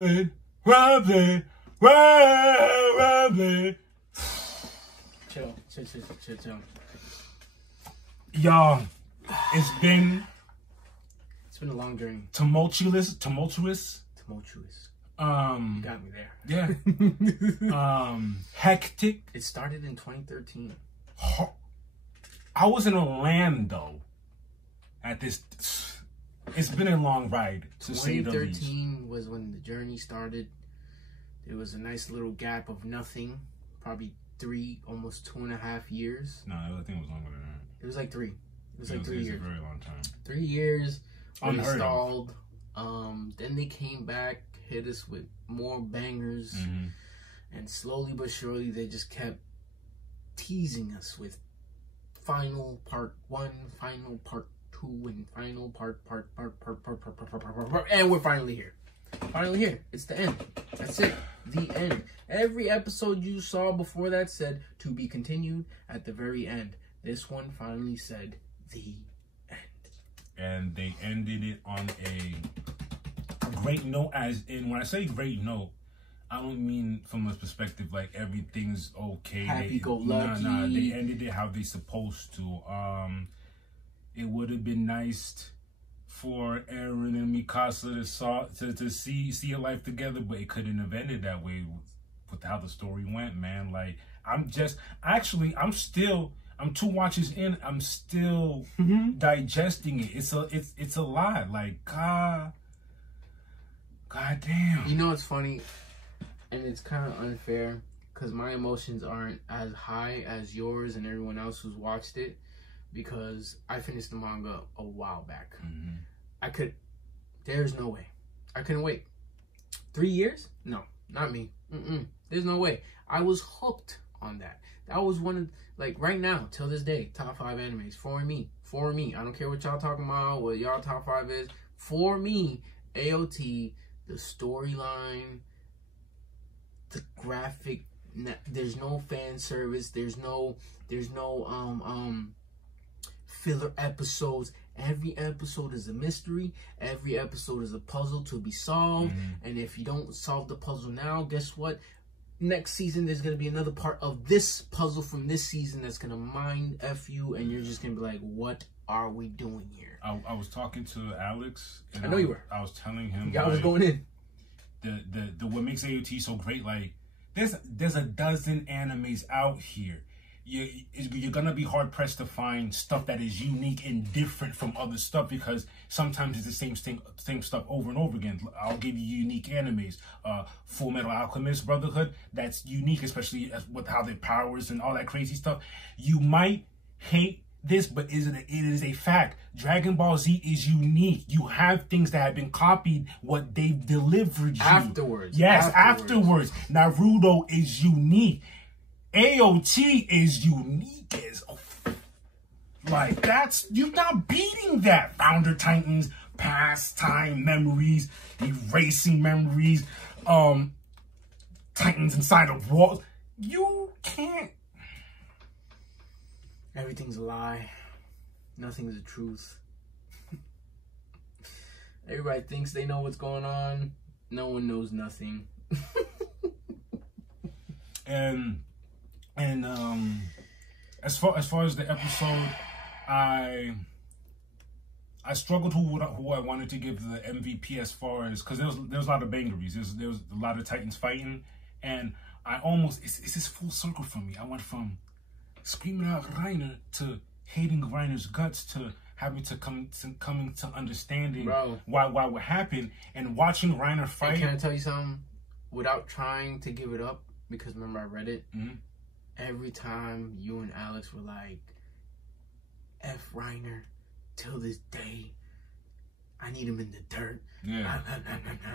Robin. Chill. Y'all, it's been a long journey. Tumultuous. You got me there. Yeah. Hectic. It started in 2013. I was in Orlando at this. It's been a long ride, to say the least. 2013 was when the journey started. There was a nice little gap of nothing. Probably 3, almost 2.5 years. No, I think it was longer than that. It was like 3. It was like 3 years. It was a very long time. 3 years. Unheard installed. Then they came back, hit us with more bangers. And slowly but surely, they just kept teasing us with final part 1, final part 2, and final part, and we're finally here. Finally here. It's the end. That's it. The end. Every episode you saw before that said to be continued at the very end. This one finally said the end. And they ended it on a great note, as in, when I say great note, I don't mean from a perspective like everything's okay. Happy-go-lucky. Nah, they ended it how they supposed to. It would have been nice for Eren and Mikasa to see a life together, but it couldn't have ended that way with how the story went, man. Like, I'm 2 watches in, I'm still digesting it. It's a lot. Like, God damn. You know, it's funny, and it's kind of unfair, because my emotions aren't as high as yours and everyone else who's watched it, because I finished the manga a while back. There's no way. I couldn't wait. 3 years? No, not me. There's no way. I was hooked on that. That was one of, like, right now, till this day, top 5 animes for me. I don't care what y'all talking about, what y'all top 5 is. For me, AOT, the storyline, the graphic, there's no fan service, there's no filler episodes. Every episode is a mystery. Every episode is a puzzle to be solved. And if you don't solve the puzzle now, guess what? Next season, there's going to be another part of this puzzle from this season that's going to mind F you, and you're just going to be like, what are we doing here? I was talking to Alex. And I know you were. I was telling him. I was going in. The what makes AOT so great, like, there's a dozen animes out here. You're gonna be hard pressed to find stuff that is unique and different from other stuff, because sometimes it's the same stuff over and over again. I'll give you unique animes. Full Metal Alchemist Brotherhood, that's unique, especially with how their powers and all that crazy stuff. You might hate this, but it is a fact. Dragon Ball Z is unique. You have things that have been copied, what they've delivered you. Afterwards. Yes, afterwards. Naruto is unique. AOT is unique as, like, you're not beating that. Founder Titans, pastime memories, erasing memories, Titans inside of walls. You can't. Everything's a lie. Nothing's the truth. Everybody thinks they know what's going on. No one knows nothing. And as far as the episode, I struggled who I wanted to give the MVP, as far as, because there was a lot of bangeries. There was a lot of Titans fighting, and I almost, it's this full circle for me. I went from screaming out Reiner to hating Reiner's guts to having to coming to understanding why what happened, and watching Reiner fight. Hey, can I tell you something? Without trying to give it up, because remember I read it. Every time you and Alex were like, F Reiner, till this day, I need him in the dirt. Yeah.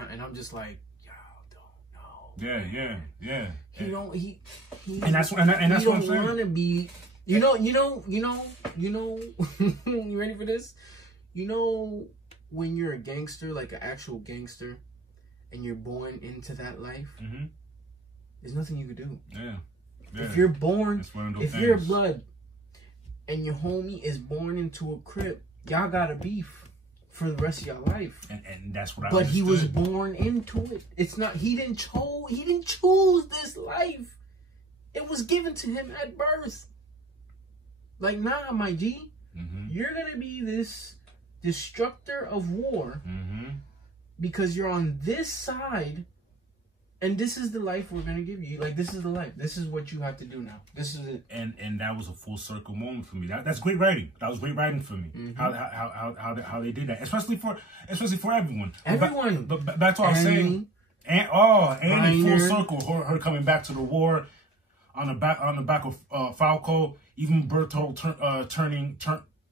And I'm just like, y'all don't know. Yeah. He don't. He. And that's what I'm saying. You don't want to be. You know. You ready for this? You know, when you're a gangster, like an actual gangster, and you're born into that life, there's nothing you could do. Yeah. If you're born, if you're blood, and your homie is born into a crib, y'all got a beef for the rest of your life. And that's what I But understood. he was born into it. It's not, he didn't choose this life. It was given to him at birth. Like, nah, my G. You're going to be this destructor of war because you're on this side, and this is the life we're going to give you. Like, this is the life. This is what you have to do now. This is it. And that was a full circle moment for me. That's great writing. That was great writing for me. How they did that, especially for everyone. Everyone. But back to what I was saying. Annie full circle. Her coming back to the war on the back of Falco. Even Berto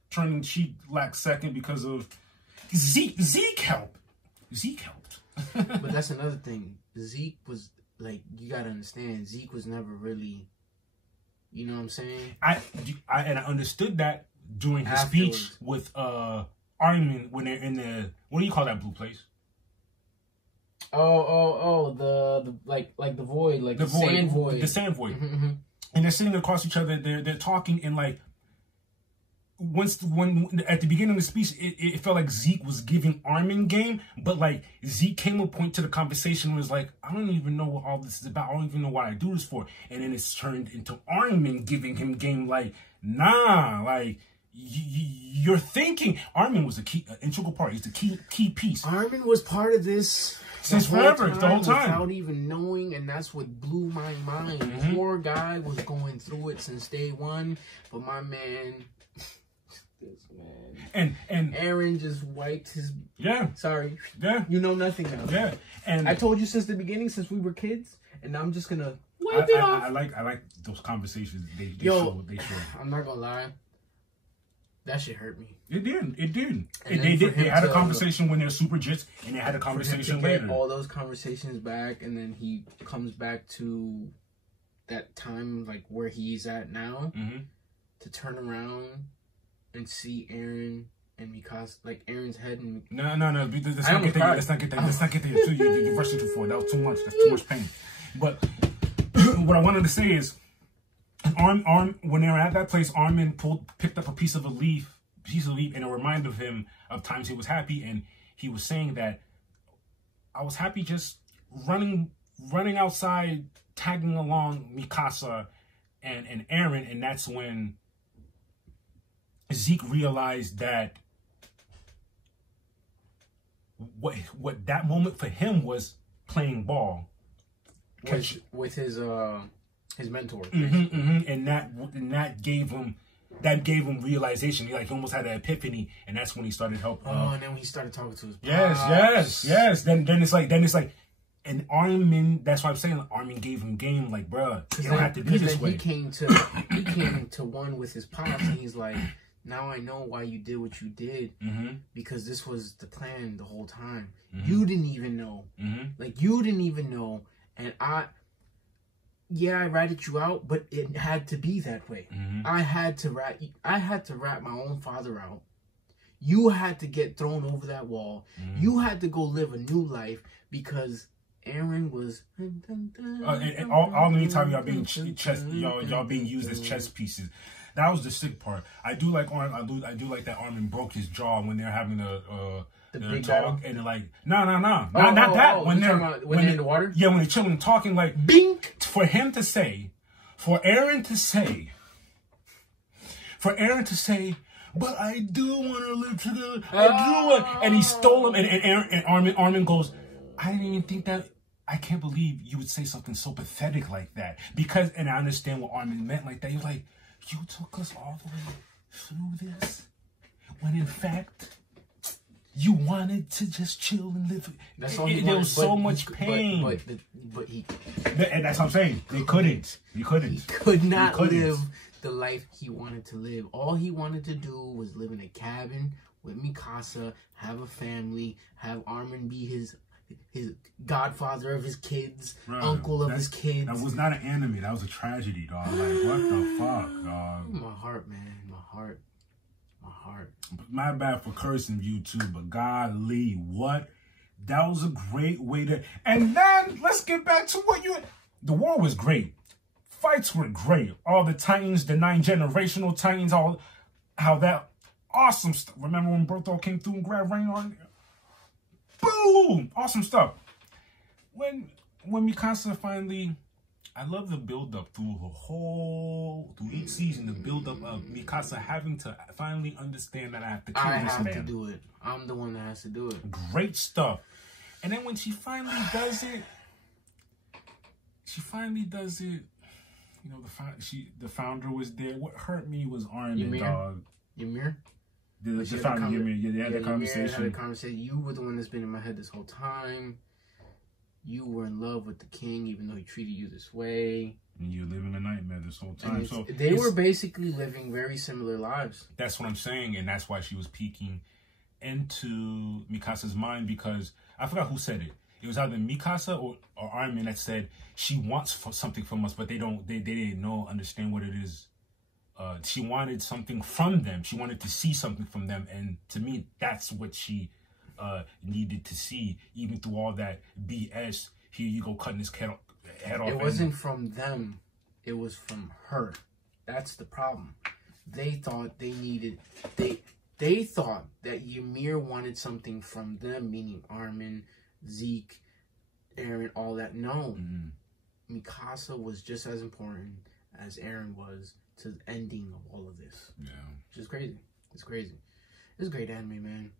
turning cheek last second because of Zeke helped. But that's another thing. Zeke was, like, you gotta understand, Zeke was never really, you know what I'm saying? I understood that during his speech with Armin when they're in the, what do you call that blue place? The the void, like the sand void. The sand void. And they're sitting across each other. They're talking, and like when at the beginning of the speech, it felt like Zeke was giving Armin game, but like Zeke came a point to the conversation was like, I don't even know what all this is about. I don't even know what I do this for. And then it's turned into Armin giving him game. Like, nah, like you're thinking. Armin was an integral part. He's the key piece. Armin was part of this since forever, the whole time, without even knowing, and that's what blew my mind. Poor guy was going through it since day one, but my man, this man, and Eren just wiped his. Sorry. Yeah. You know nothing now. Yeah. And I told you since the beginning, since we were kids, and I'm just gonna wipe it off. I like those conversations. They show. I'm not gonna lie. That shit hurt me. It did. They had a conversation when they're super jits, and they had a conversation later. All those conversations back, and then he comes back to that time, like where he's at now, to turn around and see Eren and Mikasa, like Eren's head. And No. Let's not get there. Let's not get there. You're rushing too far. That was too much. That's too much pain. But what I wanted to say is, when they were at that place, Armin picked up a piece of a leaf, and it reminded him of times he was happy, and he was saying that I was happy just running outside, tagging along Mikasa and Eren, and that's when Zeke realized that what that moment for him was playing ball with his mentor, and that gave him realization. He almost had an epiphany, and that's when he started helping. And then when he started talking to his pops. Yes. Then it's like, and Armin. That's why I'm saying Armin gave him game. Like, bruh, you don't have to be this way. He came to one with his pops, and he's like, now I know why you did what you did, because this was the plan the whole time. You didn't even know, you didn't even know, and I ratted you out, but it had to be that way. I had to rat my own father out. You had to get thrown over that wall. You had to go live a new life because Eren was. And all the time y'all being used as chess pieces. That was the sick part. I do like that Armin broke his jaw when they're having the big talk, battle? And they're like, no, not that. When they're in the water, when they're chilling, talking, like, bink. For Eren to say, but I do want to live to the, I do want, and he stole him, and Armin goes, I didn't even think that. I can't believe you would say something so pathetic like that. Because, and I understand what Armin meant like that. You're like, you took us all the way through this, when in fact, you wanted to just chill and live. That's all he there was so much pain. But he... And that's what I'm saying. They couldn't. He could not live the life he wanted to live. All he wanted to do was live in a cabin with Mikasa, have a family, have Armin be his godfather of his kids, uncle of his kids. That was not an anime. That was a tragedy, dog. Like, what the fuck, dog? My heart, man. My heart. My bad for cursing you too, but golly, what? That was a great way to... And then, let's get back to what you... The war was great. Fights were great. All the Titans, the 9 generational Titans, all Awesome stuff. Remember when Bertho came through and grabbed Rain on? Boom! Awesome stuff. When Mikasa finally, I love the build up through each season, the build up of Mikasa having to finally understand that I have to kill this man. I have to do it. I'm the one that has to do it. Great stuff. And then when she finally does it, you know, the founder was there. What hurt me was Armin, dog. Ymir? The founder, Ymir. Yeah, they had the conversation. Had a conversation. You were the one that's been in my head this whole time. You were in love with the king, even though he treated you this way. And you're living a nightmare this whole time. So they were basically living very similar lives. That's what I'm saying, and that's why she was peeking into Mikasa's mind, because I forgot who said it. It was either Mikasa or Armin that said she wants something from us, but they didn't understand what it is. She wanted something from them. She wanted to see something from them, and to me, that's what she needed to see, even through all that BS. Here you go, cutting his head off. It wasn't from them. It was from her. That's the problem. They thought they needed... They thought that Ymir wanted something from them, meaning Armin, Zeke, Eren, all that. No. Mikasa was just as important as Eren was to the ending of all of this. Yeah. Which is crazy. It's crazy. It's a great anime, man.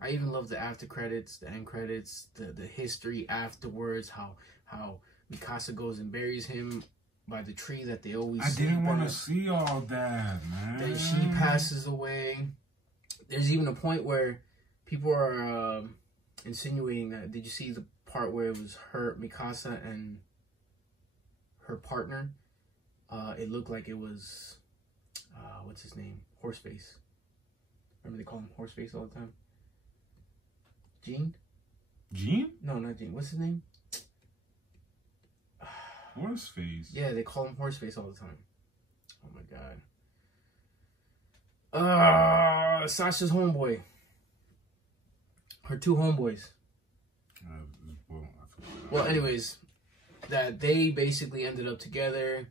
I even love the after credits, the end credits, the history afterwards, how Mikasa goes and buries him by the tree that they always I didn't want to see all that, man. Then she passes away. There's even a point where people are insinuating that. Did you see the part where it was her, Mikasa, and her partner? It looked like it was, what's his name? Horseface. Remember they call him Horseface all the time? Gene? Gene? No, not Gene. What's his name? Horseface. Yeah, they call him Horseface all the time. Oh my god. Sasha's homeboy. Her two homeboys. Well, anyways, that they basically ended up together,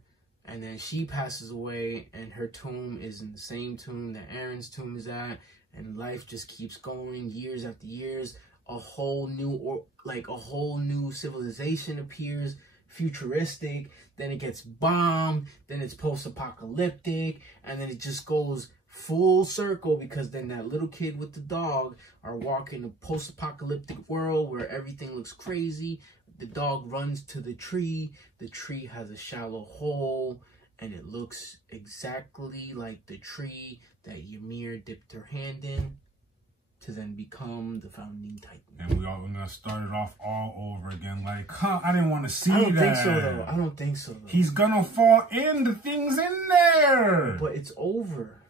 and then she passes away, and her tomb is in the same tomb that Eren's tomb is at, and life just keeps going years after years. A whole new civilization appears, futuristic, then it gets bombed, then it's post-apocalyptic, and then it just goes full circle, because then that little kid with the dog are walking a post-apocalyptic world where everything looks crazy. The dog runs to the tree has a shallow hole, and it looks exactly like the tree that Ymir dipped her hand in to then become the founding titan. And we're gonna start it off all over again. Like, I didn't want to see that. I don't think so, though. I don't think so, though. He's gonna fall in. The thing's in there. But it's over.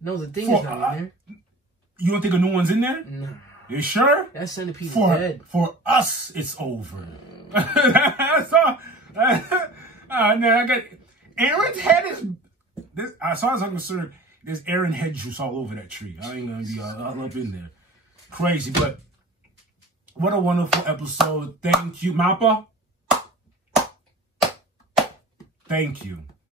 No, the thing is not in there. You don't think a new one's in there? No. You sure? That centipede is dead. For us, it's over. That's all. I got Eren's head is. This, as far as I'm concerned, there's Eren head juice all over that tree. I ain't gonna be all up in there. Crazy, but what a wonderful episode. Thank you, Mappa. Thank you.